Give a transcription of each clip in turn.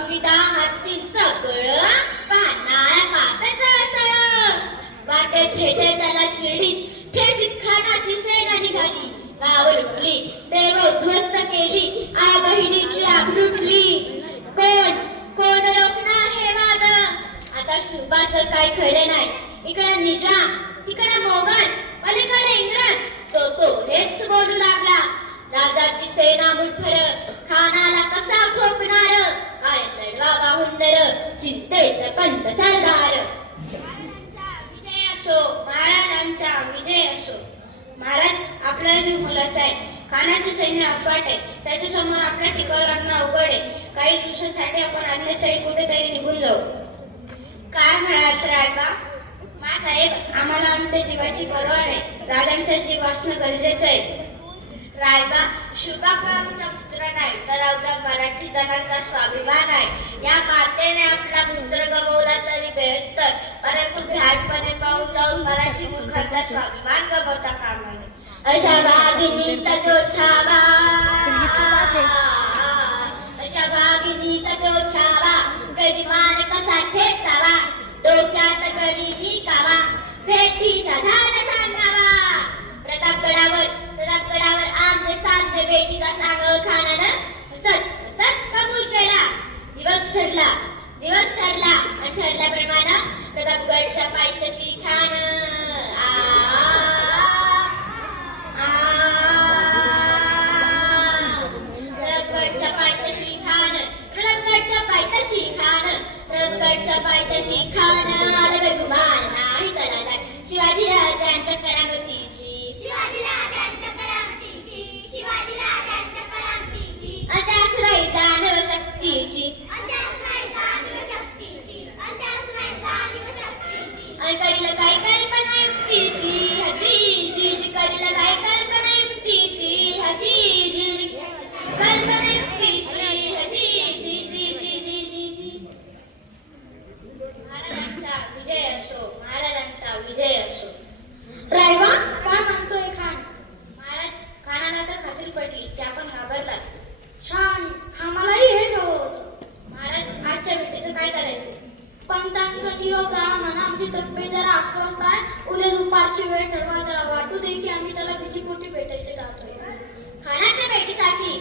अंकिता हाती सगळं पानाला कागदाचं वाटेत छेटे त्याला चिडीत ठेचीत खानाची सेना निघाली गाव लुटली देव उद्ध्वस्त केली आ बहिणीची आग लुटली कोण कोण रोखणार हे वाद आता शुभाचं काही खरे नाही इकडे निजाम तिकडे मोगल पलीकडे इंग्रज तो हेच बोलू लागला राजाची सेना मुठभर खानाला कसा झोपणार काय लढवा बाहुंडर चिंतेत पंत सरदार विजय असो महाराजांचा विजय असो महाराज आपला जीव मुलाचा आहे खानाचे सैन्य अफाट आहे त्याच्या समोर आपला टिकाव लागणं अवघड आहे काही दिवसांसाठी आपण अन्यस्थळी कुठेतरी निघून जाऊ काय म्हणाल रायबा साहेब आम्हाला आमच्या जीवाची पर्वा नाही राजांचा जीव असणं गरजेचं आहे रायबा शुभा का आमचा पुत्र नाही तर अवघ्या मराठी जणांचा स्वाभिमान आहे या मातेने आपला पुत्र गमावला तरी भेटतं परंतु भ्याटपणे पाहून जाऊन मराठी मुखाचा स्वाभिमान गमावता कामा नये अशा भागिनीचा जो छावा अशा भागिनीचा जो छावा गरिमान कसा ठेचावा डोक्यात गरीबी कावा भेटीचा धान सांगावा प्रतापगडावर आमचे सांगते बेटीचा सांगळ खानानं सत कबूल केला दिवस ठरला आणि ठरल्याप्रमाणे प्रतापगडच्या पायथ्याशी खान पायथ्याशी खान आलं बेगुमान नाही त्याला शिवाजी राजांच्या करामतीची अत्यासुराई दानव शक्तीची आणि करीला काय कल्पना युक्तीची हजी जी करीला काय कल्पना युक्तीची हजी जी कल्पना युक्तीची हजी जी महाराजांचा विजय असो रायबा काय म्हणतोय खान महाराज खानाला तर खात्री पडली की आपण घाबरला छान आम्हालाही हेच हवं होतं महाराज आजच्या भेटीचं काय करायचं पंतांचा निरोप द्या म्हणा आमची तब्येत जरा अस्वस्थ आहे उद्या दुपारची वेळ ठरवा त्याला वाटू दे की आम्ही त्याला किती कोटी भेटायचे राहतोय खानाच्या भेटीसाठी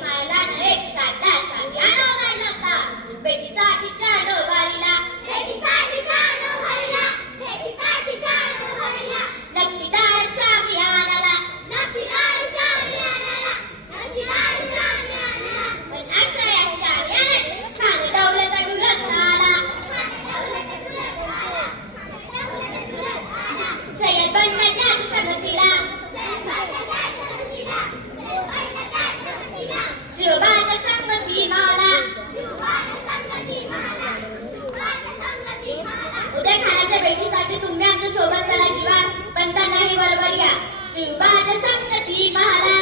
मला एक साधा साध्यानं उघडला होता भेटीसाठी चालो गाडीला नक्षीदार शामी आणाला पण अशा या शाम्यानं खान दौलत डुलत आला सय्यद बंडाच्या संगतीला शिवबाच्या संगती माला उद्या खानाच्या भेटीसाठी तुम्ही आमच्या सोबत चला जीवा पंतांनाही बरोबर या शिवबाच्या संगती माला